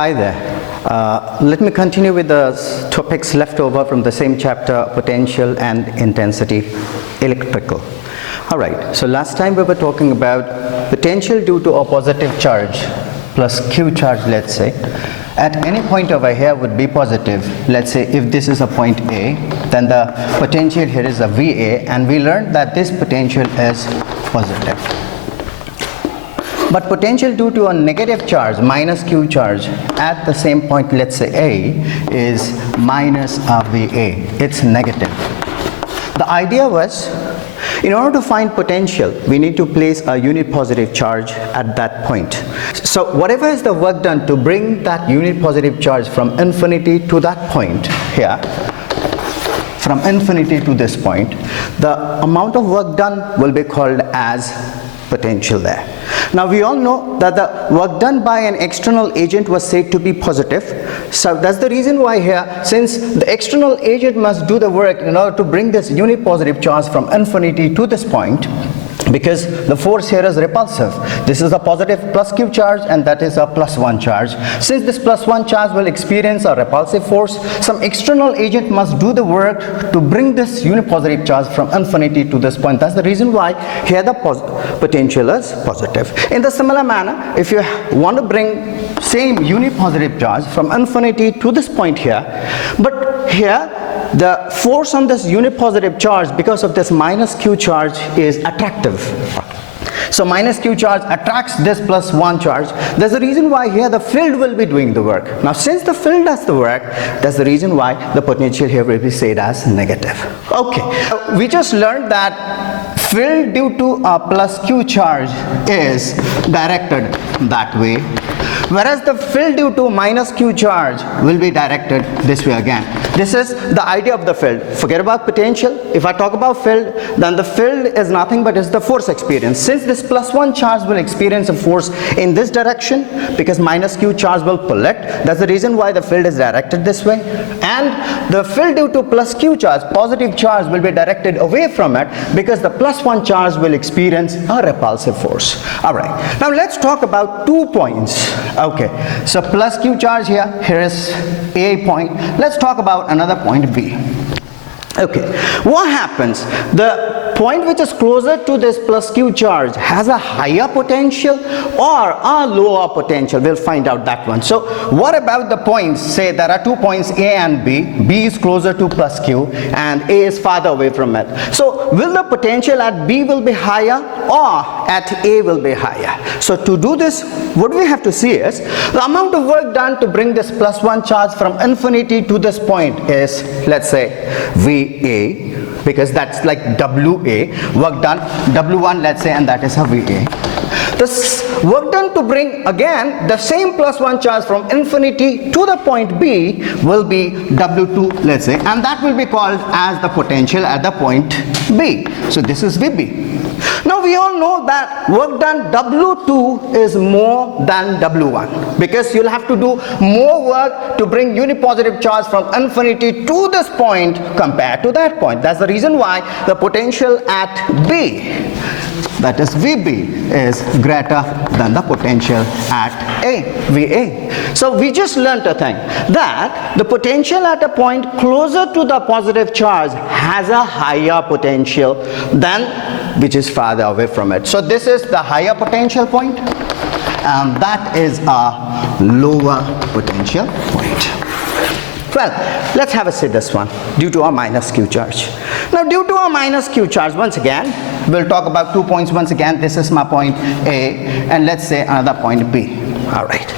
Hi there. Let me continue with the topics left over from the same chapter, potential and intensity electrical. Alright, so last time we were talking about potential due to a positive charge plus Q charge, let's say. At any point over here would be positive. Let's say if this is a point A, then the potential here is a VA, and we learned that this potential is positive. But potential due to a negative charge, minus Q charge, at the same point, let's say A, is minus a VA. It's negative. The idea was, in order to find potential, we need to place a unit positive charge at that point. So whatever is the work done to bring that unit positive charge from infinity to that point here, from infinity to this point, the amount of work done will be called as potential there. Now we all know that the work done by an external agent was said to be positive. So that's the reason why here, since the external agent must do the work in order to bring this unit positive charge from infinity to this point, because the force here is repulsive. This is a positive plus Q charge and that is a plus 1 charge. Since this plus 1 charge will experience a repulsive force, some external agent must do the work to bring this unit positive charge from infinity to this point. That's the reason why here the potential is positive. In the similar manner, if you want to bring same unit positive charge from infinity to this point here, but here the force on this unit positive charge because of this minus Q charge is attractive. So minus Q charge attracts this plus 1 charge. There's a reason why here the field will be doing the work. Now since the field does the work, that's the reason why the potential here will be said as negative. Okay, we just learned that field due to a plus Q charge is directed that way, whereas the field due to minus Q charge will be directed this way again. This is the idea of the field. Forget about potential. If I talk about field, then the field is nothing but is the force experience. Since this plus 1 charge will experience a force in this direction, because minus Q charge will pull it, that's the reason why the field is directed this way. And the field due to plus Q charge, positive charge, will be directed away from it, because the plus 1 charge will experience a repulsive force. Alright, now let's talk about 2 points. Okay, so plus Q charge here is A point. Let's talk about another point B. Okay, what happens? The point which is closer to this plus Q charge has a higher potential or a lower potential. We'll find out that one. So what about the points? Say there are 2 points A and B. B is closer to plus Q and A is farther away from it. So will the potential at B will be higher or at A will be higher? So to do this, what we have to see is the amount of work done to bring this plus 1 charge from infinity to this point is, let's say, VA, because that's like WA, work done, W1 let's say, and that is a VA. This work done to bring again the same plus 1 charge from infinity to the point B will be W2 let's say, and that will be called as the potential at the point B. So this is VB. Now we all know that work done W2 is more than W1, because you'll have to do more work to bring unit positive charge from infinity to this point compared to that point. That's the reason why the potential at B, that is VB, is greater than the potential at A, VA. So we just learned a thing, that the potential at a point closer to the positive charge has a higher potential than which is farther away from it. So this is the higher potential point, and that is a lower potential point. Well, let's have a see this one, due to a minus Q charge. Now due to a minus Q charge, once again, we'll talk about 2 points once again. This is my point A, and let's say another point B. Alright.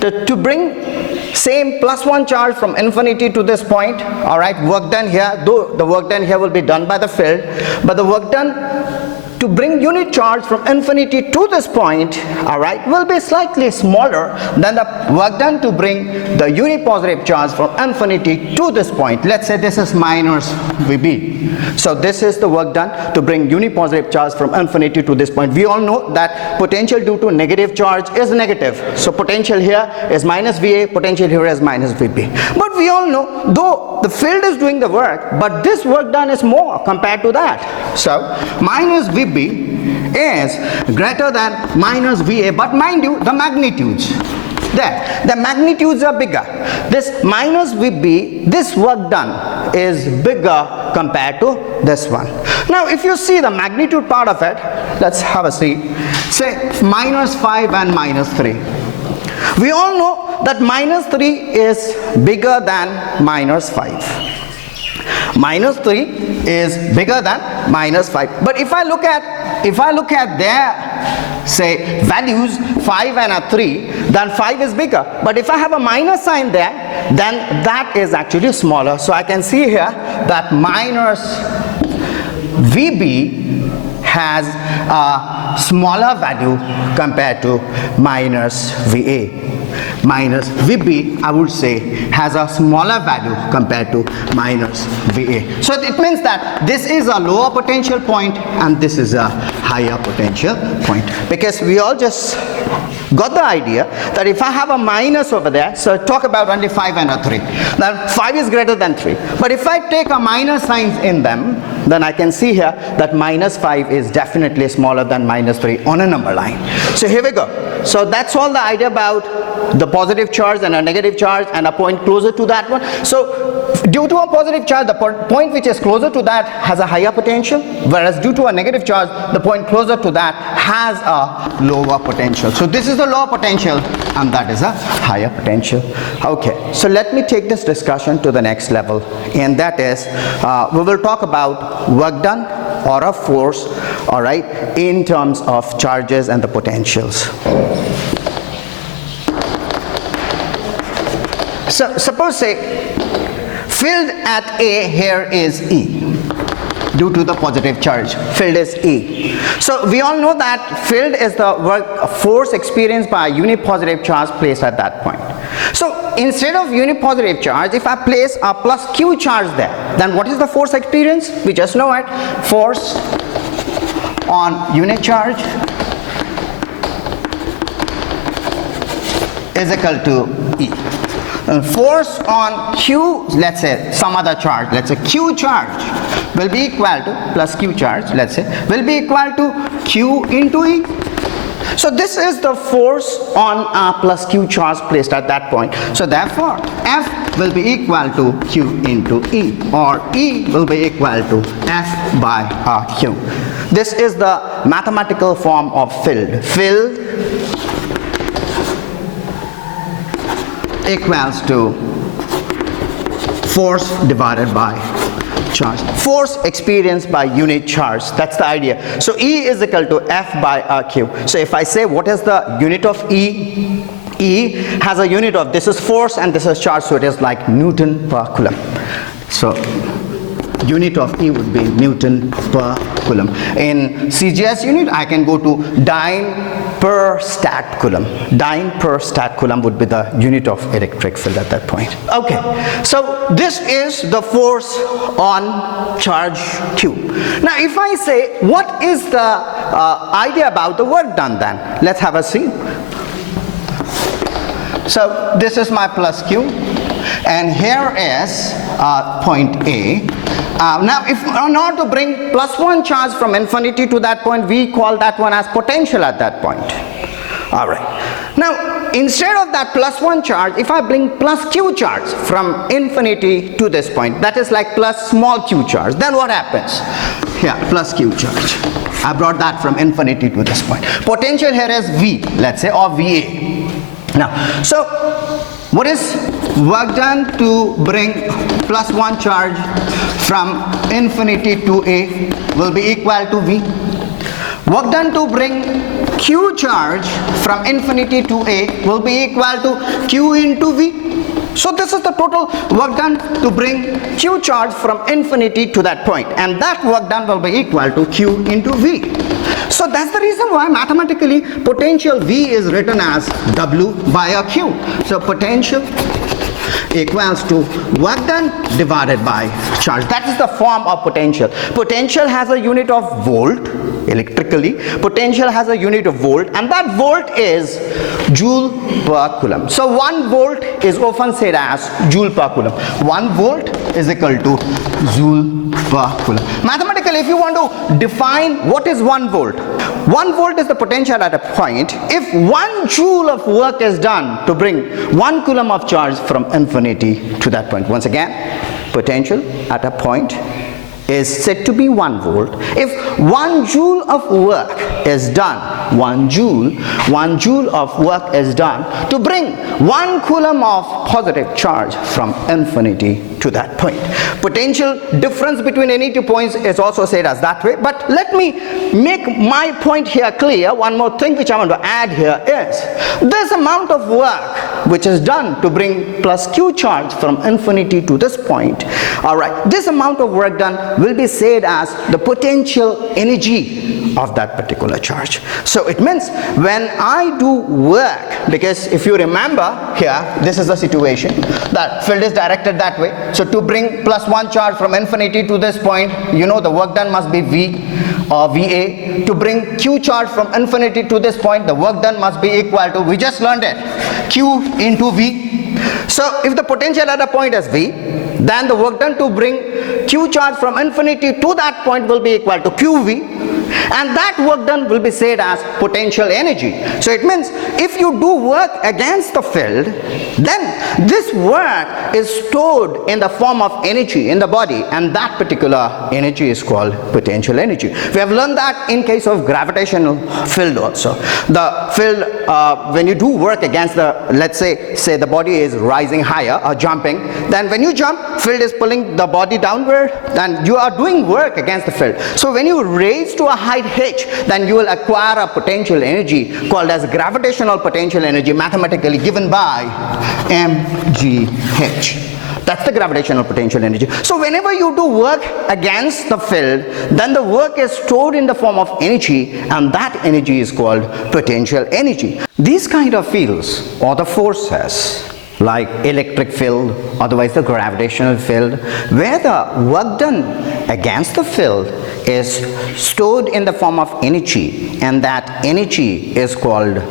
To bring same plus 1 charge from infinity to this point, alright, work done here, though the work done here will be done by the field, but the work done to bring unit charge from infinity to this point, alright, will be slightly smaller than the work done to bring the unit positive charge from infinity to this point. Let's say this is minus VB. So this is the work done to bring unit positive charge from infinity to this point. We all know that potential due to negative charge is negative. So potential here is minus VA, potential here is minus VB. But we all know, though the field is doing the work, but this work done is more compared to that. So minus VB is greater than minus VA, but mind you, the magnitudes. there. The magnitudes are bigger. This minus VB, this work done is bigger compared to this one. Now if you see the magnitude part of it, let's have a see. Say minus 5 and minus 3. We all know that minus 3 is bigger than minus 5. Minus 3 is bigger than minus 5. But if I look at their, say, values, 5 and a 3, then 5 is bigger. But if I have a minus sign there, then that is actually smaller. So I can see here that minus VB has a smaller value compared to minus VA. Minus VB, I would say, has a smaller value compared to minus VA. So it means that this is a lower potential point and this is a higher potential point, because we all just got the idea that if I have a minus over there, so talk about only 5 and a 3, then 5 is greater than 3. But if I take a minus signs in them, then I can see here that minus 5 is definitely smaller than minus 3 on a number line. So here we go. So that's all the idea about the positive charge and a negative charge and a point closer to that one. So due to a positive charge, the point which is closer to that has a higher potential, whereas due to a negative charge, the point closer to that has a lower potential. So this is the lower potential and that is a higher potential. Okay, so let me take this discussion to the next level, and that is we will talk about work done or a force, all right, in terms of charges and the potentials. So suppose, say, field at A here is E. Due to the positive charge, field is E. So we all know that field is the force experienced by a unit positive charge placed at that point. So instead of unit positive charge, if I place a plus Q charge there, then what is the force experience? We just know it. Force on unit charge is equal to E. Force on Q, let's say some other charge, let's say Q charge will be equal to, plus Q charge, let's say, will be equal to Q into E. So this is the force on a plus Q charge placed at that point. So therefore F will be equal to Q into E, or E will be equal to F by Q. This is the mathematical form of field. Field equals to force divided by charge. Force experienced by unit charge, that's the idea. So E is equal to F by Q. So if I say what is the unit of E, E has a unit of, this is force and this is charge, so it is like Newton per coulomb. So unit of E would be Newton per coulomb. In CGS unit, I can go to dyne per stat coulomb. Dyne per stat coulomb would be the unit of electric field at that point. Okay, so this is the force on charge Q. Now if I say what is the idea about the work done then, let's have a see. So this is my plus Q and here is point A. Now if in order to bring plus 1 charge from infinity to that point, we call that one as potential at that point. Alright. Now instead of that plus 1 charge, if I bring plus Q charge from infinity to this point, that is like plus small q charge, then what happens? Here, plus Q charge. I brought that from infinity to this point. Potential here is V, let's say, or VA. Now, so what is work done to bring plus 1 charge from infinity to A will be equal to V. Work done to bring Q charge from infinity to A will be equal to Q into V. So this is the total work done to bring Q charge from infinity to that point, and that work done will be equal to Q into V. So that's the reason why mathematically potential V is written as W by a Q. So potential equals to work done divided by charge. That is the form of potential. Potential has a unit of volt electrically. Potential has a unit of volt, and that volt is joule per coulomb. So 1 volt is often said as joule per coulomb. 1 volt is equal to joule per coulomb. Mathematically Mathematically, if you want to define what is 1 volt, 1 volt is the potential at a point if 1 joule of work is done to bring 1 coulomb of charge from infinity to that point. Once again, potential at a point is said to be 1 volt if 1 joule of work is done, 1 joule of work is done to bring 1 coulomb of positive charge from infinity to that point. Potential difference between any 2 points is also said as that way, but let me make my point here clear. One more thing which I want to add here is this amount of work which is done to bring plus q charge from infinity to this point. Alright, this amount of work done will be said as the potential energy of that particular charge. So it means when I do work, because if you remember here, this is the situation that field is directed that way. So to bring plus 1 charge from infinity to this point, you know the work done must be V or VA. To bring q charge from infinity to this point, the work done must be equal to, we just learned it, q into V. So if the potential at a point is V, then the work done to bring q charge from infinity to that point will be equal to QV, and that work done will be said as potential energy. So it means if you do work against the field, then this work is stored in the form of energy in the body, and that particular energy is called potential energy. We have learned that in case of gravitational field also. The field, when you do work against the, let's say the body is rising higher or jumping, then when you jump, field is pulling the body downward and you are doing work against the field. So when you raise to a height h, then you will acquire a potential energy called as gravitational potential energy, mathematically given by mgh. That's the gravitational potential energy. So whenever you do work against the field, then the work is stored in the form of energy, and that energy is called potential energy. These kind of fields or the forces like electric field, otherwise the gravitational field, where the work done against the field is stored in the form of energy, and that energy is called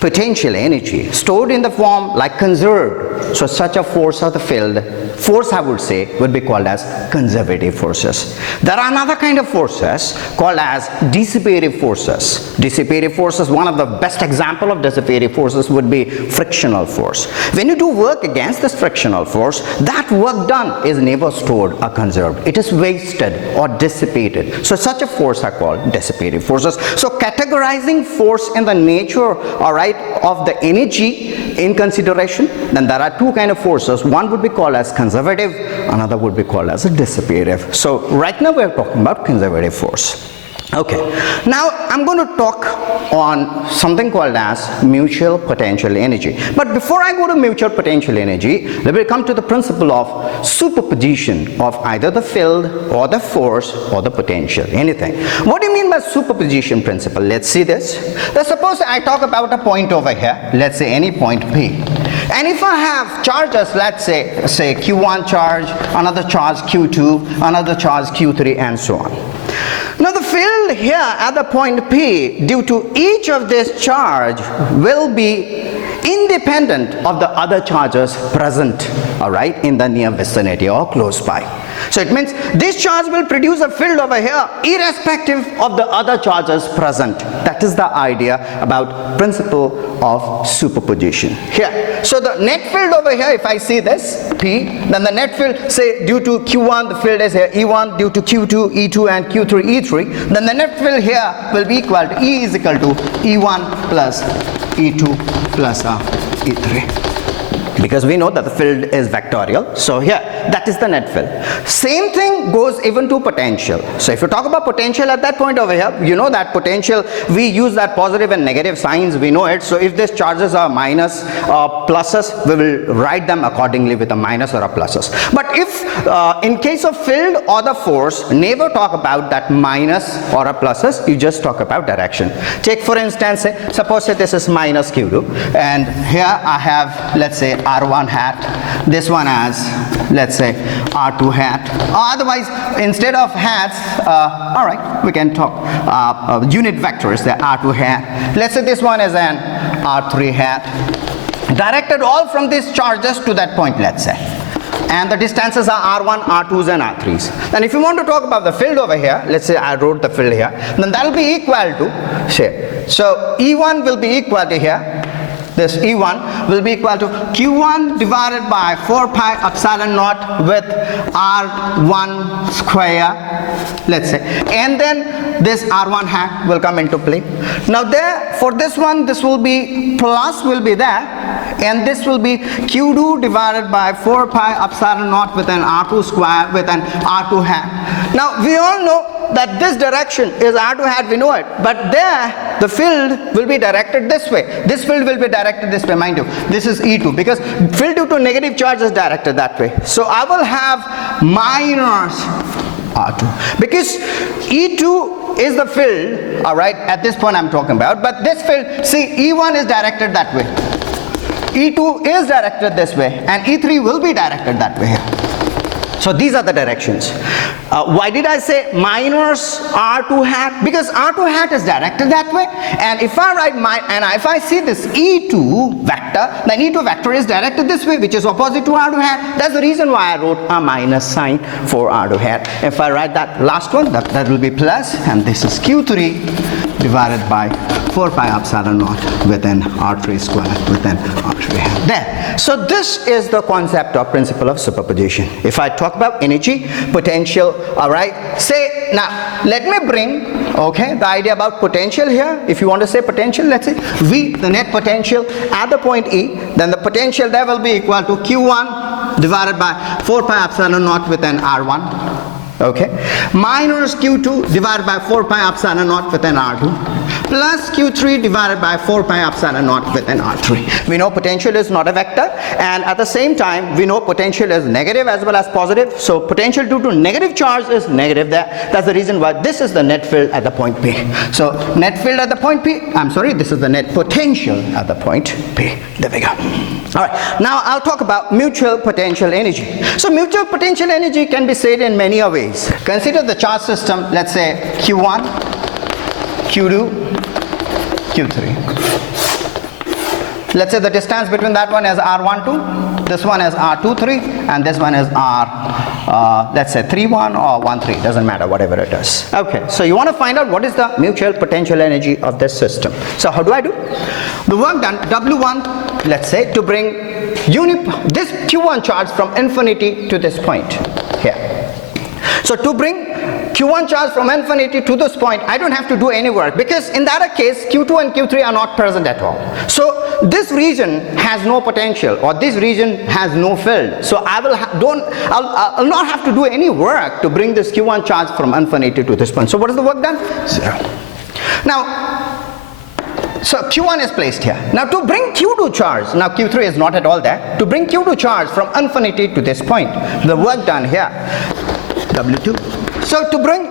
potential energy, stored in the form like conserved. So such a force of the field, force I would say, would be called as conservative forces. There are another kind of forces called as dissipative forces. Dissipative forces, one of the best example of dissipative forces would be frictional force. When you do work against this frictional force, that work done is never stored or conserved. It is wasted or dissipated. So such a force are called dissipative forces. So categorizing force in the nature, alright, of the energy in consideration, then there are 2 kind of forces. One would be called as conservative, another would be called as a dissipative. So right now we are talking about conservative force. Okay, now I'm going to talk on something called as mutual potential energy. But before I go to mutual potential energy, let me come to the principle of superposition of either the field or the force or the potential, anything. What do you mean by superposition principle? Let's see this. Let's suppose I talk about a point over here, let's say any point P. And if I have charges, let's say Q1 charge, another charge Q2, another charge Q3, and so on. Now the field here at the point P, due to each of this charge, will be independent of the other charges present, alright, in the near vicinity or close by. So it means this charge will produce a field over here irrespective of the other charges present. That is the idea about principle of superposition here. So the net field over here, if I see this P, then the net field, say due to Q1 the field is here E1, due to Q2 E2, and Q3 E3, then the net field here will be equal to E is equal to E1 plus E2 plus E3. Because we know that the field is vectorial, so here that is the net field. Same thing goes even to potential. So if you talk about potential at that point over here, you know that potential, we use that positive and negative signs, we know it. So if these charges are minus or pluses, we will write them accordingly with a minus or a pluses. But if in case of field or the force, never talk about that minus or a pluses, you just talk about direction. Take for instance, suppose this is minus Q2, and here I have, let's say, R1 hat, this one as, let's say, R2 hat, or otherwise instead of hats, alright, we can talk unit vectors, the R2 hat, let's say this one is an R3 hat, directed all from these charges to that point, let's say. and the distances are R1, R2s and R3s. Then if you want to talk about the field over here, let's say I wrote the field here, then that will be equal to, say, so E1 will be equal to here, this E1 will be equal to Q1 divided by 4 pi epsilon naught with R1 square, let's say, and then this R1 hat will come into play. Now there, for this one, this will be plus will be there, and this will be Q2 divided by 4 pi epsilon naught with an R2 square with an R2 hat. Now we all know that this direction is R2 hat, we know it, but there the field will be directed this way. This field will be directed this way, mind you. This is E2 because field due to negative charge is directed that way. So I will have minus R2 because E2 is the field, alright, at this point I'm talking about, but this field, see, E1 is directed that way, E2 is directed this way, and E3 will be directed that way here. So these are the directions. Why did I say minus R2 hat? Because R2 hat is directed that way, and if I write if I see this E2 vector, then E2 vector is directed this way, which is opposite to R2 hat. That's the reason why I wrote a minus sign for R2 hat. If I write that last one, that will be plus, and this is Q3 divided by 4 pi epsilon naught with an R3 square with an R3 hat. There. So this is the concept of principle of superposition. If I talk about energy, potential, alright, say, now let me bring, okay, the idea about potential here. If you want to say potential, let's say V, the net potential at the point E, then the potential there will be equal to Q1 divided by 4 pi epsilon naught with an R1, okay, minus Q2 divided by 4 pi epsilon naught with an R2, plus Q3 divided by 4 pi epsilon naught with an R3. We know potential is not a vector, and at the same time we know potential is negative as well as positive. So potential due to negative charge is negative there. That's the reason why this is the net field at the point P. So net field at the point P, I'm sorry, this is the net potential at the point P. There we go. Alright, now I'll talk about mutual potential energy. So mutual potential energy can be said in many ways. Consider the charge system, let's say Q1, Q2, Q3. Let's say the distance between that one is R12, this one is R23, and this one is let's say 31 or 13, doesn't matter, whatever it is. Okay, so you want to find out what is the mutual potential energy of this system. So how do I do? The work done, W1, let's say, to bring this Q1 charge from infinity to this point here. So to bring Q1 charge from infinity to this point, I don't have to do any work, because in that case Q2 and Q3 are not present at all. So this region has no potential, or this region has no field. So I'll not have to do any work to bring this Q1 charge from infinity to this point. So what is the work done? 0. Now, so Q1 is placed here. Now to bring Q2 charge, now Q3 is not at all there. To bring Q2 charge from infinity to this point, the work done here, W2. So to bring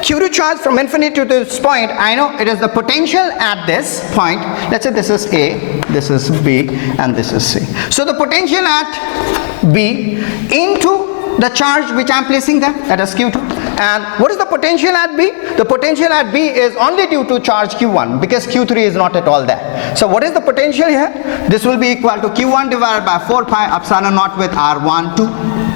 Q2 charge from infinity to this point, I know it is the potential at this point. Let's say this is A, this is B, and this is C. So the potential at B into the charge which I am placing there, that is Q2. And what is the potential at B? The potential at B is only due to charge Q1, because Q3 is not at all there. So what is the potential here? This will be equal to Q1 divided by 4 pi epsilon naught with R12.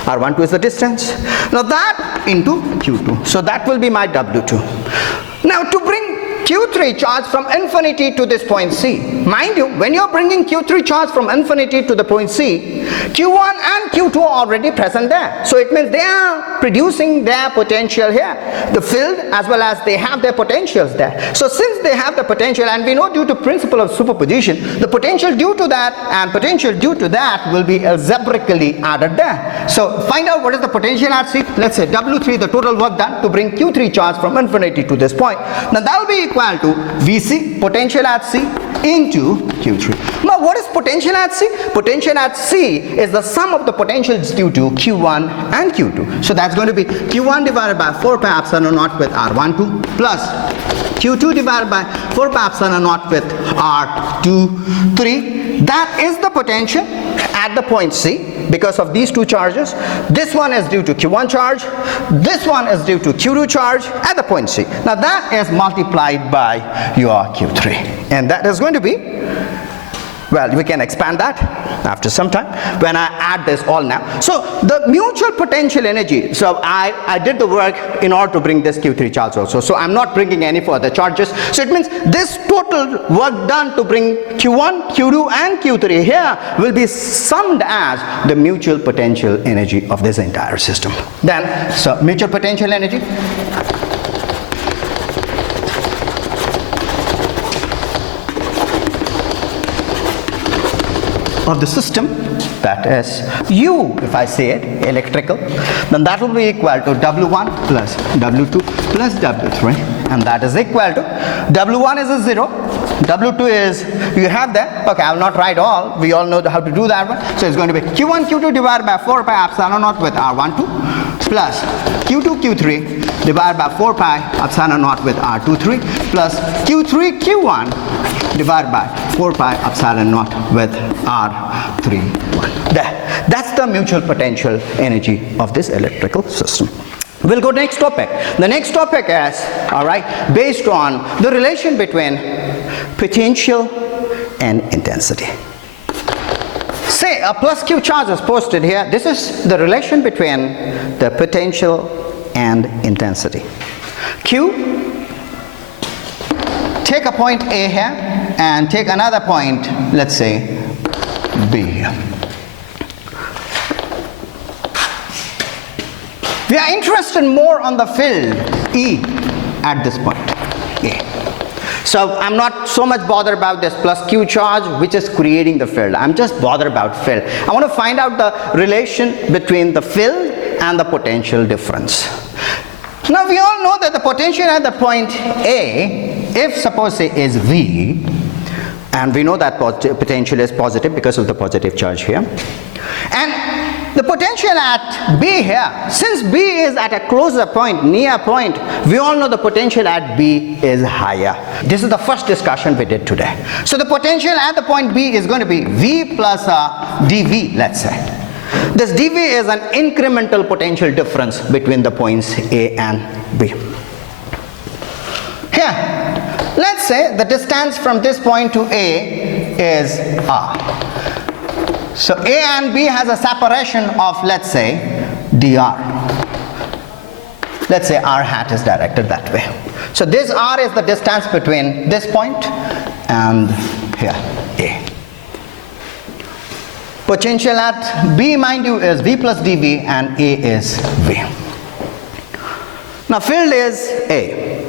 R12 is the distance. Now that into Q2. So that will be my W2. Now to bring Q3 charge from infinity to this point C. Mind you, when you're bringing Q3 charge from infinity to the point C, Q1 and Q2 are already present there. So it means they are producing their potential here. The field as well as they have their potentials there. So since they have the potential, and we know due to principle of superposition, the potential due to that and potential due to that will be algebraically added there. So find out what is the potential at C. Let's say W3, the total work done to bring Q3 charge from infinity to this point. Now that will be equal to Vc, potential at C, into Q3. Now what is potential at C? Potential at C is the sum of the potentials due to Q1 and Q2. So that's going to be Q1 divided by 4 pi epsilon naught with R12 plus Q2 divided by 4 pi epsilon naught with R23. That is the potential at the point C. Because of these two charges, this one is due to Q1 charge, this one is due to Q2 charge at the point C. Now that is multiplied by your Q3, and that is going to be Well, we can expand that after some time when I add this all now. So the mutual potential energy, so I did the work in order to bring this Q3 charge also. So I'm not bringing any further charges. So it means this total work done to bring Q1, Q2 and Q3 here will be summed as the mutual potential energy of this entire system. Then, so mutual potential energy of the system, that is U, if I say it, electrical, then that will be equal to W1 plus W2 plus W3, and that is equal to W1 is a 0, W2 is, you have that, okay, I will not write all, we all know how to do that one, so it's going to be Q1 Q2 divided by 4 pi epsilon naught with R12 plus Q2 Q3 divided by 4 pi epsilon naught with R23 plus Q3 Q1 divided by 4 pi epsilon naught with R31. That's the mutual potential energy of this electrical system. We'll go to next topic. The next topic is, all right, based on the relation between potential and intensity. Say a plus Q charge is posted here. This is the relation between the potential and intensity. Q, take a point A here and take another point, let's say B here. We are interested more on the field E at this point, A. So I'm not so much bothered about this plus Q charge which is creating the field. I'm just bothered about field. I want to find out the relation between the field and the potential difference. Now we all know that the potential at the point A, if suppose say is V, and we know that potential is positive because of the positive charge here, and the potential at B here, since B is at a closer point, near point, we all know the potential at B is higher. This is the first discussion we did today. So the potential at the point B is going to be V plus dV, let's say. This dV is an incremental potential difference between the points A and B. Here, let's say the distance from this point to A is R. So A and B has a separation of, let's say, dr. Let's say R hat is directed that way. So this R is the distance between this point and here, A. Potential at B, mind you, is V plus dV and A is V. Now field is A.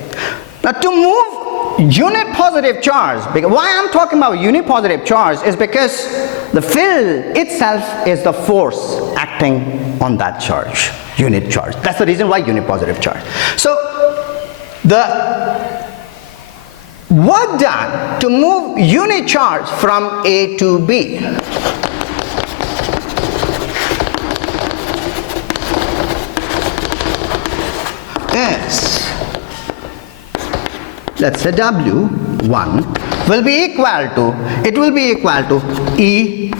Now to move unit positive charge, why I'm talking about unit positive charge is because the field itself is the force acting on that charge, unit charge. That's the reason why unit positive charge. So the work done to move unit charge from A to B is, let's say W1 will be equal to E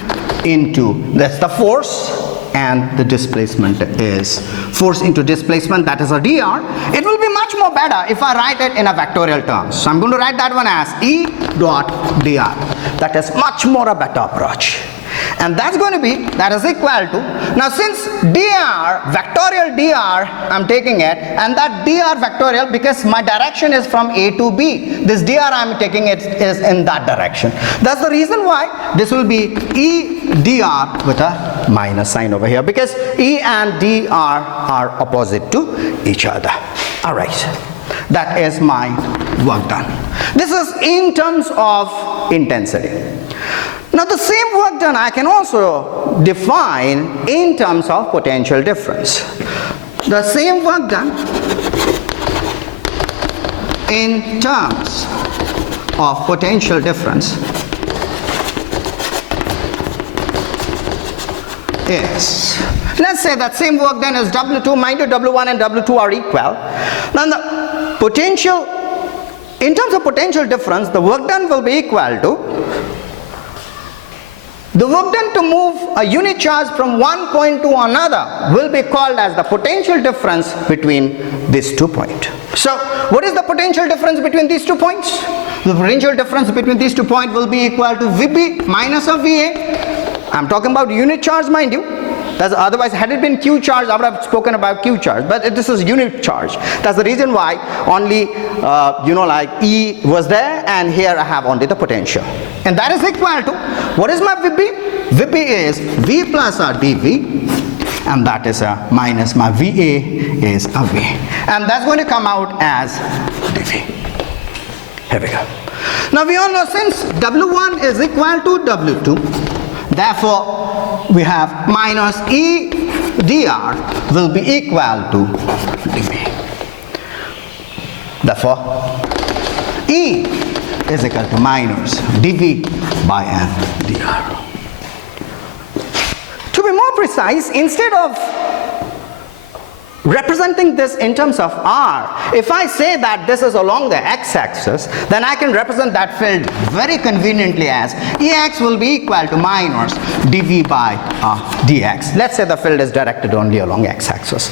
into, that's the force, and the displacement is force into displacement, that is a dr. It will be much more better if I write it in a vectorial terms. So I'm going to write that one as E dot dr. That is much more a better approach. And that's going to be, that is equal to, now since dr, vectorial dr, I'm taking it, and that dr vectorial, because my direction is from A to B, this dr I'm taking it is in that direction. That's the reason why this will be E dr with a minus sign over here, because E and dr are opposite to each other. Alright, that is my work done. This is in terms of intensity. Now the same work done I can also define in terms of potential difference. The same work done in terms of potential difference is, let's say that same work done is W2, mind you W1 and W2 are equal. Now the potential, in terms of potential difference, the work done will be equal to the work done to move a unit charge from one point to another will be called as the potential difference between these 2 points. So what is the potential difference between these 2 points? The potential difference between these 2 points will be equal to VB minus of VA. I'm talking about unit charge, mind you. That's, otherwise, had it been Q charge, I would have spoken about Q charge. But this is unit charge. That's the reason why only, like E was there, and here I have only the potential. And that is equal to, what is my VB? VB is V plus R dV, and that is a minus my VA is a V. And that's going to come out as dV. Here we go. Now we all know since W1 is equal to W2, therefore we have minus E dr will be equal to dV. Therefore E is equal to minus dV by n dr. To be more precise, instead of representing this in terms of R, if I say that this is along the x-axis, then I can represent that field very conveniently as Ex will be equal to minus dV by dx. Let's say the field is directed only along x-axis.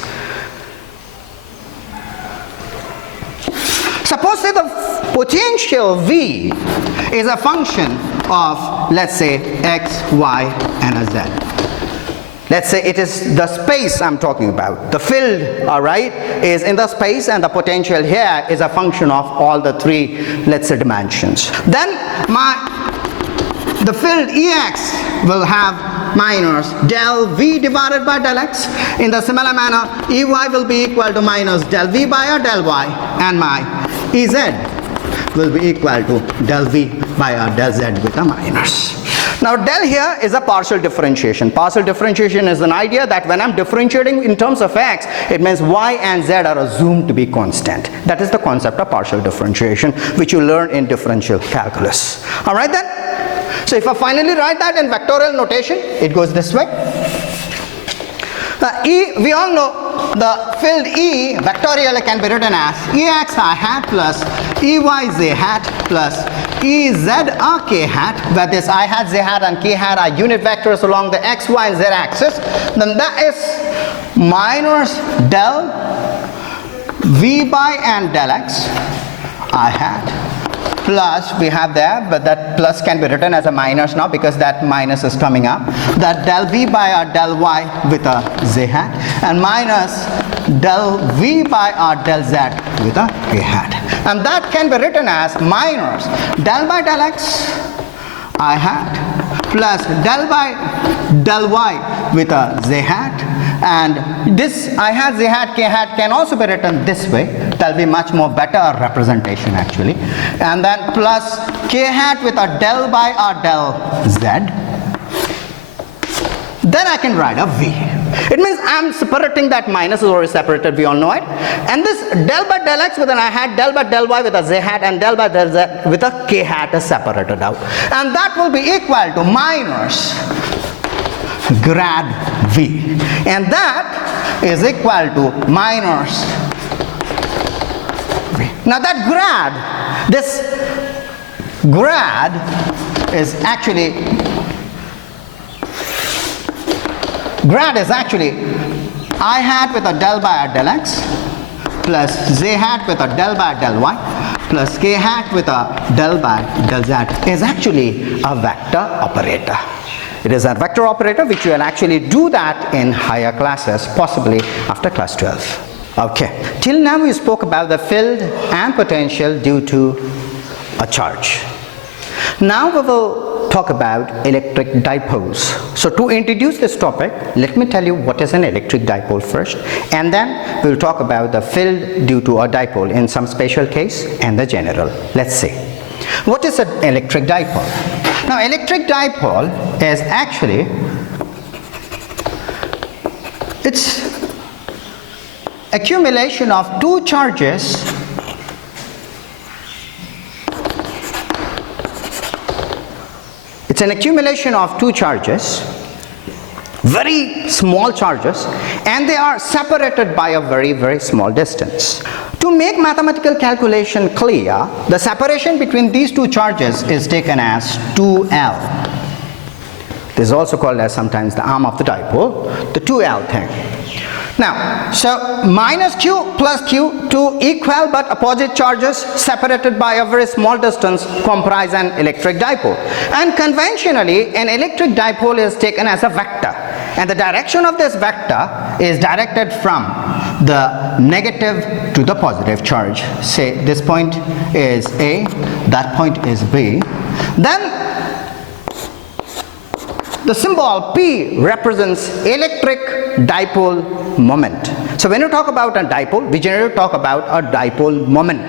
Suppose say the potential V is a function of, let's say, x, y, and a z. Let's say it is the space I'm talking about. The field, all right, is in the space, and the potential here is a function of all the three, let's say, dimensions. Then the field Ex will have minus del V divided by del X. In the similar manner, Ey will be equal to minus del V by R del Y, and my Ez will be equal to del V by R del Z with a minus. Now del here is a partial differentiation. Partial differentiation is an idea that when I'm differentiating in terms of x, it means y and z are assumed to be constant. That is the concept of partial differentiation, which you learn in differential calculus. Alright then? So if I finally write that in vectorial notation, it goes this way. E, we all know the field E vectorially can be written as Ex I hat plus Ey z hat plus Ez k hat, where this I hat, z hat, and k hat are unit vectors along the x, y, and z axis. Then that is minus del V by n del x I hat plus, we have there, but that plus can be written as a minus now because that minus is coming up. That del V by R del Y with a z hat, and minus del V by R del Z with a k hat. And that can be written as minus del by del X I hat plus del by del Y with a z hat. And this I hat, z hat, k hat can also be written this way. That'll be much more better representation actually. And then plus k hat with a del by R del Z. Then I can write a V. It means I'm separating that minus is already separated, we all know it. And this del by del X with an I hat, del by del Y with a z hat, and del by del Z with a k hat is separated out. And that will be equal to minus grad V. And that is equal to minus V. Now that grad, this grad is actually I hat with a del by R del X plus z hat with a del by R del Y plus k hat with a del by del Z is actually a vector operator. It is a vector operator which you will actually do that in higher classes, possibly after class 12. Okay, till now we spoke about the field and potential due to a charge. Now we will talk about electric dipoles. So to introduce this topic, let me tell you what is an electric dipole first, and then we'll talk about the field due to a dipole in some special case and the general. Let's see. What is an electric dipole? Now electric dipole is actually, it's accumulation of two charges It's an accumulation of two charges, very small charges, and they are separated by a very, very small distance. To make mathematical calculation clear, the separation between these two charges is taken as 2L. This is also called as sometimes the arm of the dipole, the 2L thing. Now, so minus q plus q, two equal but opposite charges separated by a very small distance comprise an electric dipole. And conventionally, an electric dipole is taken as a vector. And the direction of this vector is directed from the negative to the positive charge. Say this point is A, that point is B. Then the symbol P represents electric dipole moment. So when you talk about a dipole, we generally talk about a dipole moment.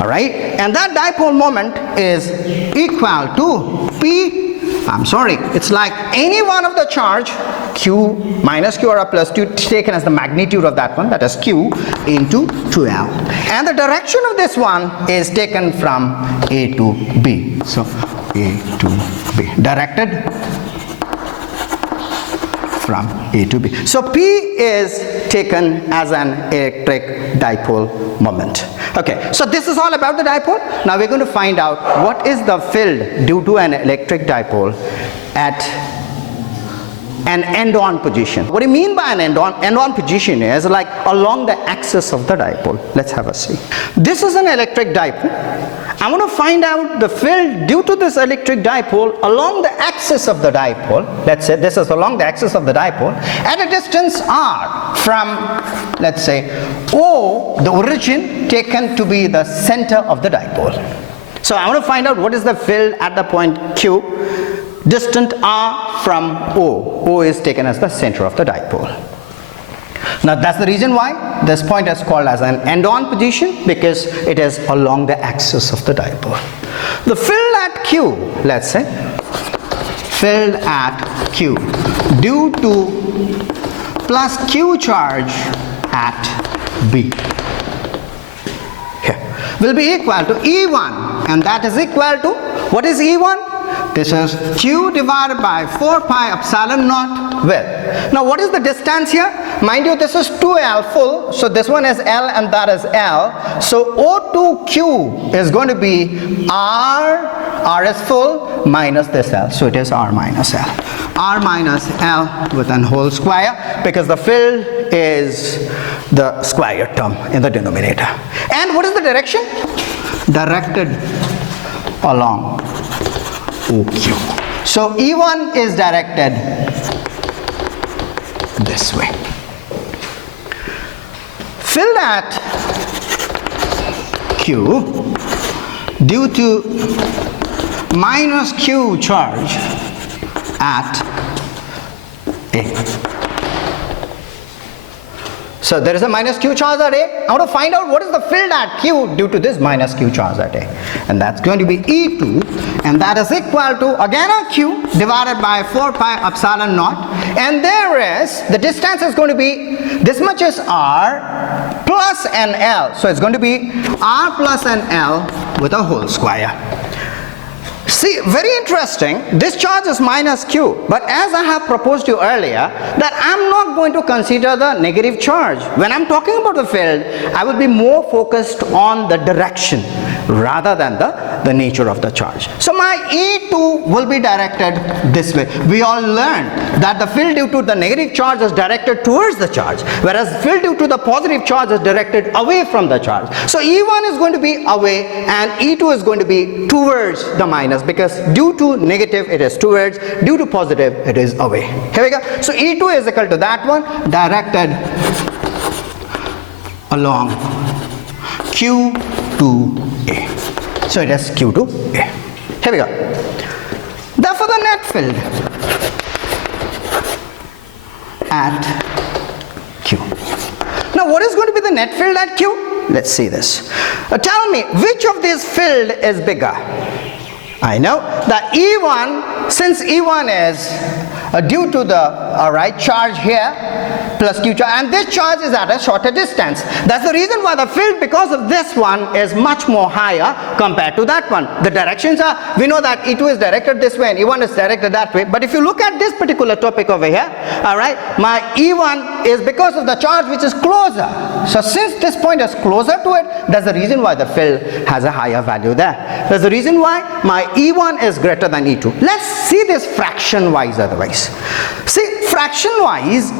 All right? And that dipole moment is equal to P. It's like any one of the charge, Q minus Q or a plus Q, taken as the magnitude of that one, that is Q into 2L. And the direction of this one is taken from A to B. So A to B, directed from A to B. So P is taken as an electric dipole moment. Okay, so this is all about the dipole. Now we're going to find out what is the field due to an electric dipole at an end-on position. What do you mean by an end-on position is like along the axis of the dipole. Let's have a see. This is an electric dipole. I want to find out the field due to this electric dipole along the axis of the dipole. Let's say this is along the axis of the dipole at a distance r from, let's say, O, the origin, taken to be the center of the dipole. So I want to find out what is the field at the point Q, distant r from O. O is taken as the center of the dipole. Now that's the reason why this point is called as an end-on position, because it is along the axis of the dipole. The field at Q, let's say, field at Q due to plus Q charge at B here will be equal to E1, and that is equal to, what is E1? This is Q divided by 4 pi epsilon naught width. Now what is the distance here? Mind you, this is 2L full, so this one is L and that is L. So O2Q is going to be R is full, minus this L. So it is R minus L. R minus L with an whole square, because the field is the square term in the denominator. And what is the direction? Directed along OQ. So E1 is directed this way. Field at Q due to minus Q charge at A. So there is a minus Q charge at A. I want to find out what is the field at Q due to this minus Q charge at A. And that's going to be E2, and that is equal to, again, a Q divided by 4 pi epsilon naught. And there is, the distance is going to be, this much is R plus an L. So it's going to be R plus an L with a whole square. See, very interesting, this charge is minus Q, but as I have proposed to you earlier, that I'm not going to consider the negative charge. When I'm talking about the field, I will be more focused on the direction rather than the nature of the charge. So my E2 will be directed this way. We all learned that the field due to the negative charge is directed towards the charge, whereas the field due to the positive charge is directed away from the charge. So E1 is going to be away and E2 is going to be towards the minus, because due to negative it is towards, due to positive it is away. Here we go. So E2 is equal to that one, directed along Q to A. So it is Q to A. Here we go. Therefore the net field at Q. Now what is going to be the net field at Q? Let's see this. Tell me, which of these field is bigger? I know that E1, since E1 is due to the charge here plus Q charge, and this charge is at a shorter distance. That's the reason why the field, because of this one, is much more higher compared to that one. The directions are, we know that E2 is directed this way and E1 is directed that way, but if you look at this particular topic over here, alright, my E1 is because of the charge which is closer. So since this point is closer to it, that's the reason why the field has a higher value there. That's the reason why my E1 is greater than E2. Let's see this fraction wise otherwise. See, fraction wise,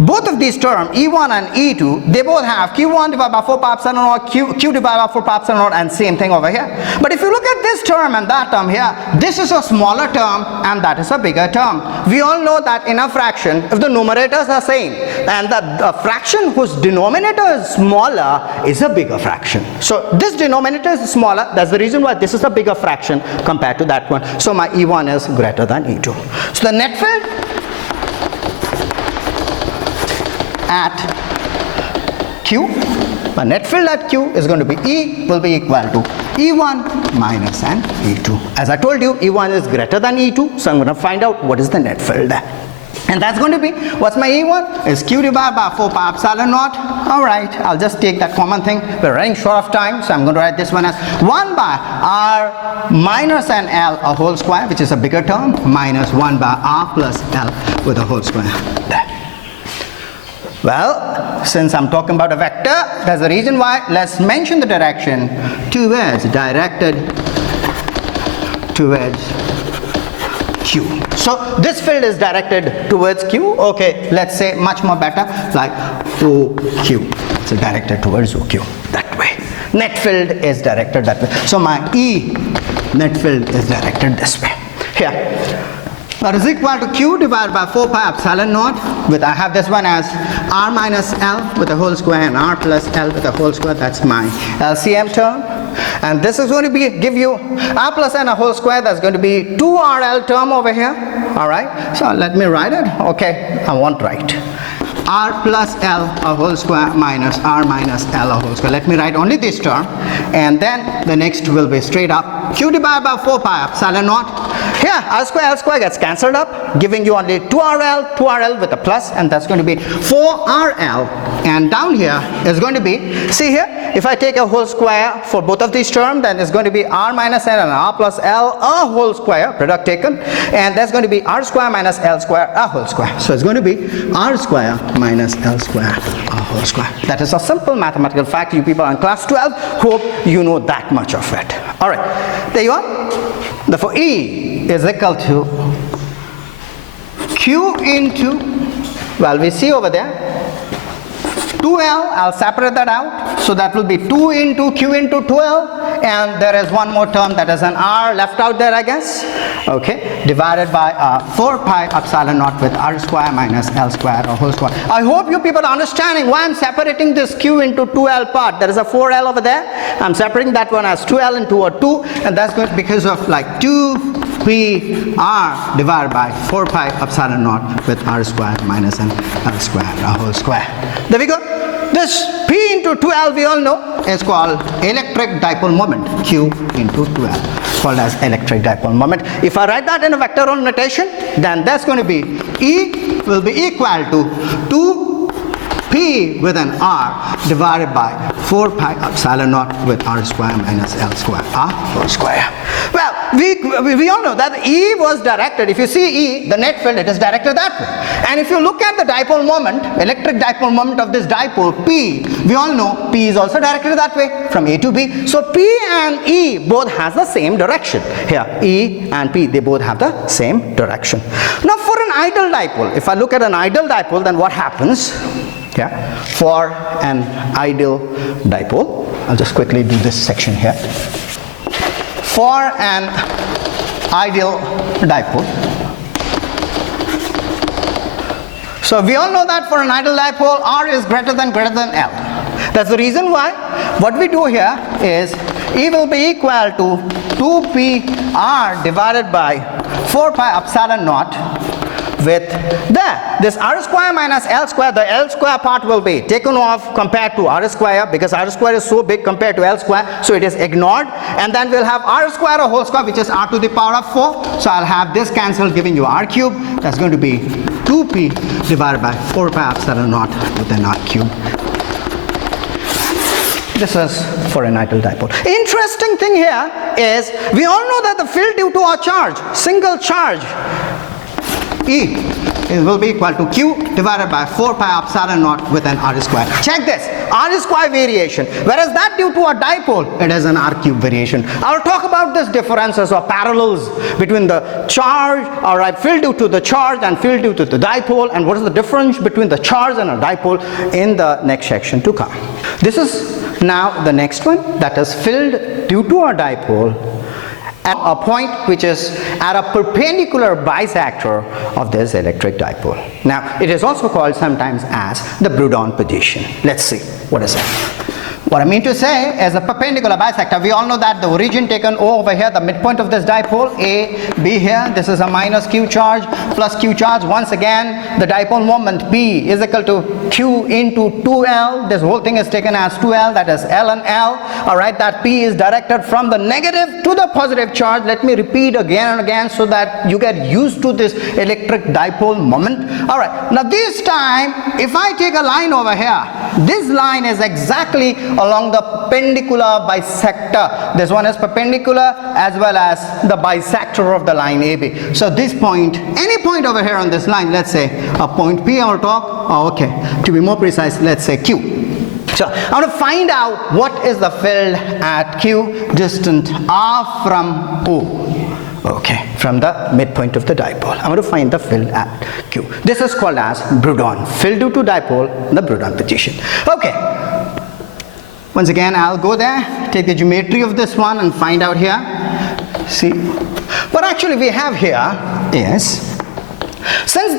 both of these terms, E1 and E2, they both have Q1 divided by 4 pi epsilon naught, Q divided by 4 pi epsilon naught, and same thing over here. But if you look at this term and that term here, this is a smaller term and that is a bigger term. We all know that in a fraction, if the numerators are same and the fraction whose denominator is smaller is a bigger fraction. So this denominator is smaller, that's the reason why this is a bigger fraction compared to that one. So my E1 is greater than E2. So the net field at Q, the net field at Q is going to be E will be equal to E1 minus and E2. As I told you, E1 is greater than E2, so I'm going to find out what is the net field there. And that's going to be, what's my E1? Is Q divided by 4 pi epsilon naught. Alright, I'll just take that common thing. We're running short of time, so I'm going to write this one as 1 by R minus an L a whole square, which is a bigger term, minus 1 by R plus L with a whole square. There. Well, since I'm talking about a vector, that's the reason why. Let's mention the direction towards, directed towards Q. So this field is directed towards Q. Okay, let's say much more better, like OQ. So directed towards OQ, that way. Net field is directed that way. So my E net field is directed this way. Here. That is equal to Q divided by 4 pi epsilon naught with, I have this one as R minus L with a whole square and R plus L with a whole square. That's my LCM term. And this is going to be, give you R plus N a whole square. That's going to be 2RL term over here. Alright, so let me write it. Okay, I won't write. R plus L a whole square minus R minus L a whole square. Let me write only this term. And then the next will be straight up Q divided by 4 pi epsilon naught. Here, L square gets cancelled up, giving you only 2RL with a plus, and that's going to be 4RL. And down here is going to be, see here, if I take a whole square for both of these terms, then it's going to be R minus N and R plus L a whole square, product taken, and that's going to be R square minus L square a whole square. So it's going to be R square minus L square a whole square. That is a simple mathematical fact. You people are in class 12, hope you know that much of it. Alright, there you are. Therefore, E is equal to Q into, well, we see over there, 2L, I'll separate that out. So that will be 2 into Q into 2L. And there is one more term that is an R left out there, I guess. Okay, divided by 4 pi epsilon naught with R square minus L square or whole square. I hope you people are understanding why I'm separating this Q into 2L part. There is a 4L over there. I'm separating that one as 2L into a 2. And that's going because of like 2PR divided by 4 pi epsilon naught with R square minus an L square a whole square. There we go. This P into 2L we all know is called electric dipole moment, Q into 2L, called as electric dipole moment. If I write that in a vectorial notation, then that's going to be E will be equal to 2P with an R divided by 4 pi epsilon naught with R square minus L square R whole square. Well, we all know that E was directed. If you see E, the net field, it is directed that way. And if you look at the dipole moment, electric dipole moment of this dipole P, we all know P is also directed that way from A to B. So P and E both has the same direction. Here, E and P, they both have the same direction. Now for an ideal dipole, if I look at an ideal dipole, then what happens? Yeah, for an ideal dipole, I'll just quickly do this section here. For an ideal dipole, so we all know that for an ideal dipole, R is greater than L. That's the reason why what we do here is E will be equal to 2PR divided by 4 pi epsilon naught with this R square minus L square. The L square part will be taken off compared to R square, because R square is so big compared to L square, so it is ignored. And then we'll have R square a whole square, which is R to the power of 4. So I'll have this cancelled, giving you R cube. That's going to be 2P divided by 4 pi epsilon naught with an R cube. This is for an ideal dipole. Interesting thing here is we all know that the field due to a charge, single charge, E will be equal to Q divided by 4 pi epsilon naught with an R square. Check this, R square variation, whereas that due to a dipole, it is an R cube variation. I'll talk about this differences or parallels between the charge, alright, field due to the charge and field due to the dipole, and what is the difference between the charge and a dipole in the next section to come. This is now the next one, that is field due to a dipole at a point which is at a perpendicular bisector of this electric dipole. Now, it is also called sometimes as the Proton position. Let's see, what is it? What I mean to say is a perpendicular bisector. We all know that the origin taken O over here, the midpoint of this dipole, A, B here, this is a minus Q charge plus Q charge. Once again, the dipole moment P is equal to Q into 2L. This whole thing is taken as 2L, that is L and L. Alright, that P is directed from the negative to the positive charge. Let me repeat again and again so that you get used to this electric dipole moment. Alright, now this time, if I take a line over here, this line is exactly along the perpendicular bisector. This one is perpendicular as well as the bisector of the line AB. So this point, any point over here on this line, let's say a point P, I will talk, okay, to be more precise, let's say Q. So I want to find out what is the field at Q distant R from O. Okay, from the midpoint of the dipole. I want to find the field at Q. This is called as Proton field due to dipole, the Proton position. Okay. Once again, I'll go there, take the geometry of this one and find out here. See, what actually we have here is, since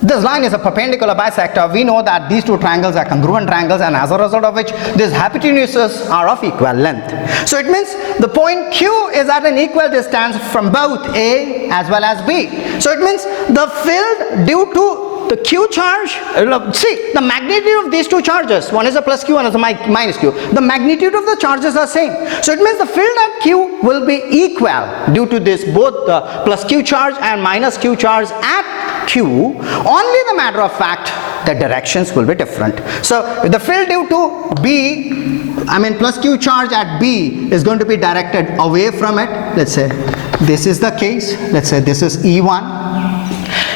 this line is a perpendicular bisector, we know that these two triangles are congruent triangles, and as a result of which these hypotenuses are of equal length. So it means the point Q is at an equal distance from both A as well as B. So it means the field due to the Q charge, see the magnitude of these two charges, one is a plus Q, one is a minus Q. The magnitude of the charges are same. So it means the field at Q will be equal due to this, both the plus Q charge and minus Q charge at Q. Only the matter of fact, the directions will be different. So if the field due to B, I mean plus Q charge at B is going to be directed away from it. Let's say this is the case. Let's say this is E1.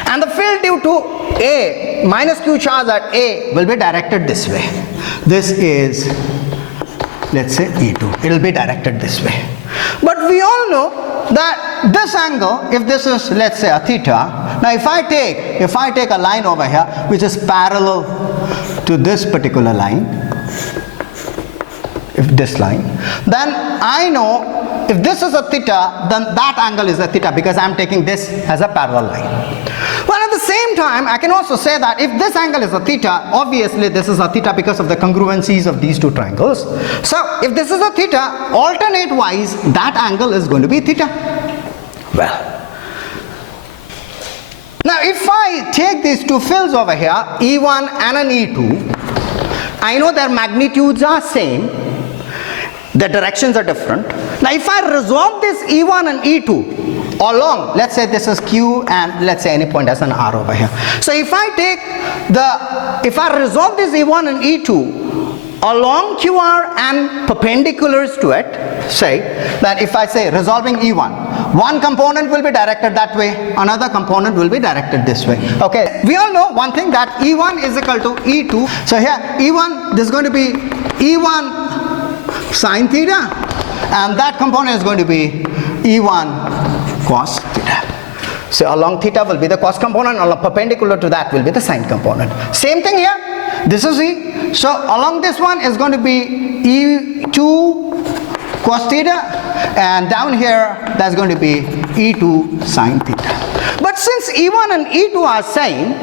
And the field due to A, minus Q charge at A will be directed this way. This is, let's say E2. It will be directed this way. But we all know that this angle, if this is, let's say, a theta, now if I take a line over here which is parallel to this particular line, if this line, then I know if this is a theta, then that angle is a theta because I'm taking this as a parallel line. Well, at the same time, I can also say that if this angle is a theta, obviously this is a theta because of the congruencies of these two triangles. So if this is a theta, alternate wise, that angle is going to be theta. Well, now if I take these two fields over here, E1 and an E2, I know their magnitudes are same, the directions are different. Now if I resolve this E1 and E2 along, let's say this is Q and let's say any point as an R over here. So if I resolve this E1 and E2 along QR and perpendiculars to it, say that if I say resolving E1, one component will be directed that way, another component will be directed this way. Okay, we all know one thing, that E1 is equal to E2. So here E1, this is going to be E1 sine theta, and that component is going to be E1 cos theta. So along theta will be the cos component, along perpendicular to that will be the sine component. Same thing here, this is E, so along this one is going to be E2 cos theta, and down here that's going to be E2 sine theta. But since E1 and E2 are same,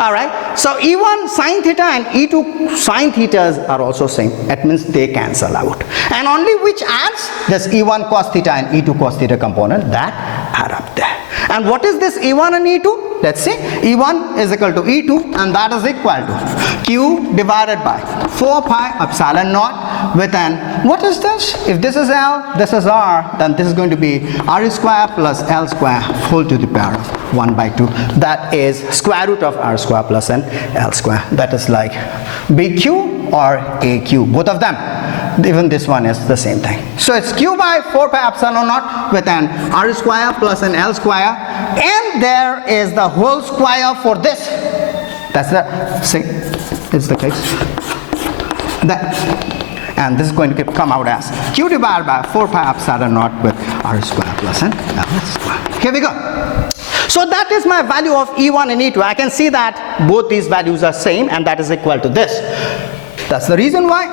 alright, so E1 sine theta and E2 sine thetas are also same. That means they cancel out. And only which adds this E1 cos theta and E2 cos theta component that add up there. And what is this E1 and E2? Let's see. E1 is equal to E2, and that is equal to Q divided by 4 pi epsilon naught with an, what is this? If this is L, this is R, then this is going to be R square plus L square whole to the power of 1 by 2. That is square root of R square plus an L square. That is like BQ or AQ, both of them. even this one is the same thing. So it's q by 4 pi epsilon naught with an r square plus an l square, and there is the whole square for this. That's the, see, it's the case. That, and this is going to come out as q divided by 4 pi epsilon naught with r square plus an l square. Here we go. So that is my value of E1 and E2. I can see that both these values are same, and that is equal to this. That's the reason why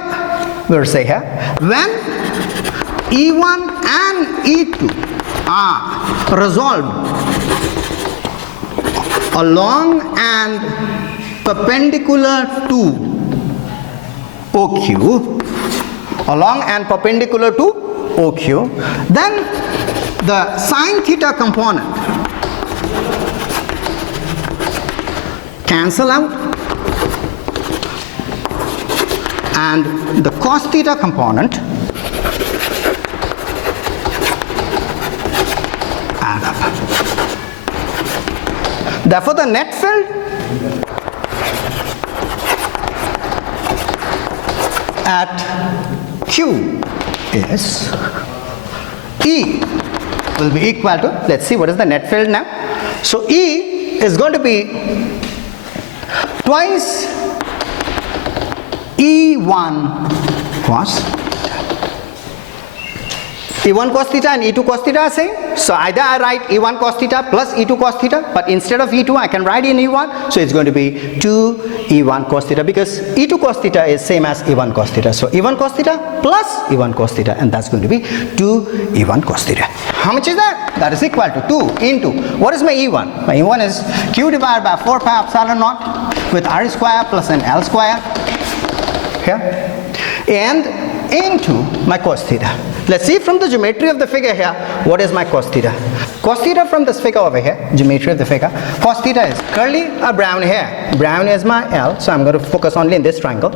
we'll say here, when E1 and E2 are resolved along and perpendicular to OQ, along and perpendicular to OQ, then the sine theta component cancel out, and the cos theta component add up. Therefore, the net field at Q is E will be equal to, let's see what is the net field now. So E is going to be twice E1 cos E1 cos theta and E2 cos theta are same. So either I write E1 cos theta plus E2 cos theta, but instead of E2 I can write in E1. So it's going to be 2 E1 cos theta, because E2 cos theta is same as E1 cos theta. So E1 cos theta plus E1 cos theta, and that's going to be 2 E1 cos theta. How much is that? That is equal to 2 into, what is my E1? My E1 is Q divided by 4 pi epsilon naught with R square plus an L square here, and into my cos theta. Let's see from the geometry of the figure here, what is my cos theta? Cos theta from this figure over here, geometry of the figure, cos theta is curly or brown hair. Brown is my L, so I'm going to focus only in this triangle,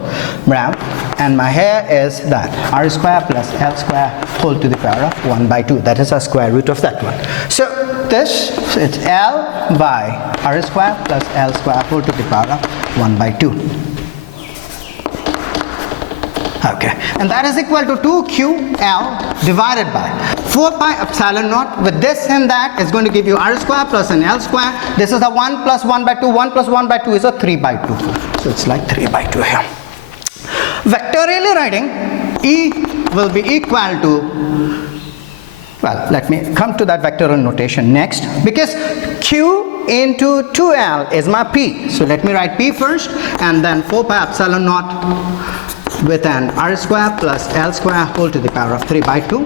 brown, and my hair is that, R square plus L square whole to the power of 1 by 2. That is a square root of that one. So this, it's L by R square plus L square whole to the power of 1 by 2. Okay, and that is equal to 2QL divided by 4 pi epsilon naught with this and that is going to give you R square plus an L square. This is a 1 plus 1 by 2. 1 plus 1 by 2 is a 3 by 2. So it's like 3 by 2 here. Vectorially writing, E will be equal to, well, let me come to that vectorial notation next, because Q into 2L is my P. So let me write P first, and then 4 pi epsilon naught with an R square plus L square whole to the power of 3 by 2,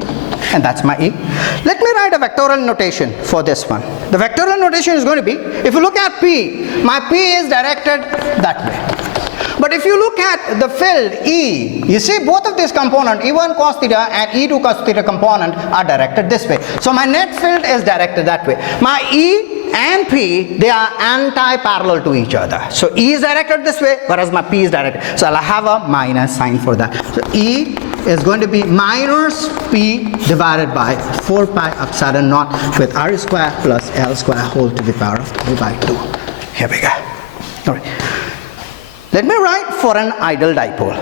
and that's my E. Let me write a vectorial notation for this one. The vectorial notation is going to be, if you look at P, my P is directed that way. But if you look at the field E, you see both of these components, E1 cos theta and E2 cos theta component are directed this way. So my net field is directed that way. My E and P, they are anti-parallel to each other. So E is directed this way, whereas my P is directed. So I'll have a minus sign for that. So E is going to be minus P divided by 4 pi epsilon naught with R square plus L square whole to the power of 3 by 2. Here we go. All right. Let me write for an ideal dipole.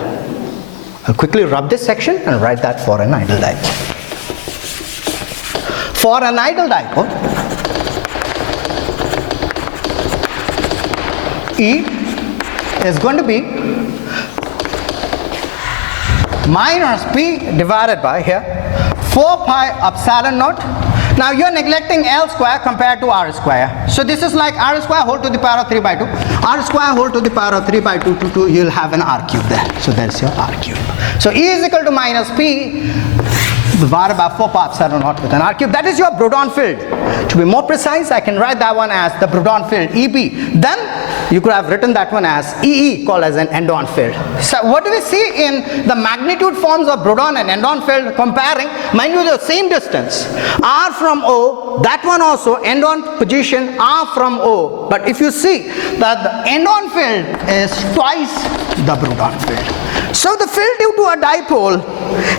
I'll quickly rub this section and write that for an ideal dipole. For an ideal dipole, E is going to be minus P divided by here 4 pi epsilon naught. Now you are neglecting L square compared to R square. So this is like R square whole to the power of 3 by 2. R square whole to the power of 3 by 2 to 2, you'll have an R cube there. So there's your R cube. So E is equal to minus P divided by 4 pi epsilon naught with an R cube. That is your Proton field. To be more precise, I can write that one as the Proton field EB. Then you could have written that one as EE, called as an end-on field. So what do we see in the magnitude forms of Proton and end-on field comparing? Mind you, the same distance, R from O, that one also, end-on position R from O. But if you see that the end-on field is twice the Proton field. So the field due to a dipole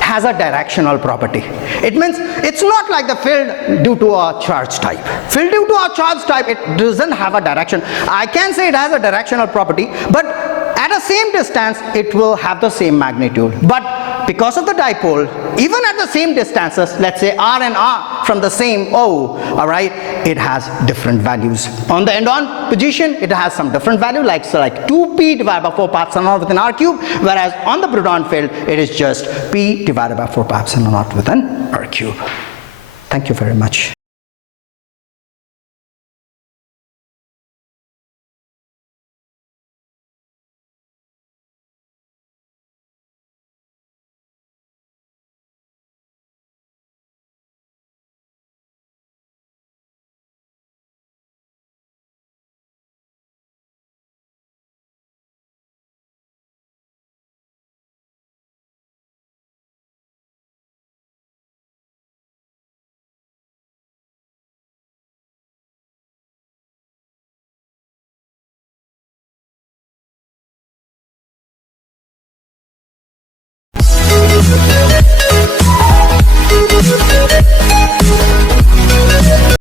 has a directional property. It means it's not like the field due to a charge type. Field due to a charge type, it doesn't have a direction. I can say it has a directional property, but at the same distance, it will have the same magnitude. But because of the dipole, even at the same distances, let's say R and R from the same O, all right, it has different values. On the end-on position, it has some different value, like 2p divided by 4 pi epsilon naught within R cube, whereas on the proton field, it is just p divided by 4 pi epsilon naught within R cube. Thank you very much.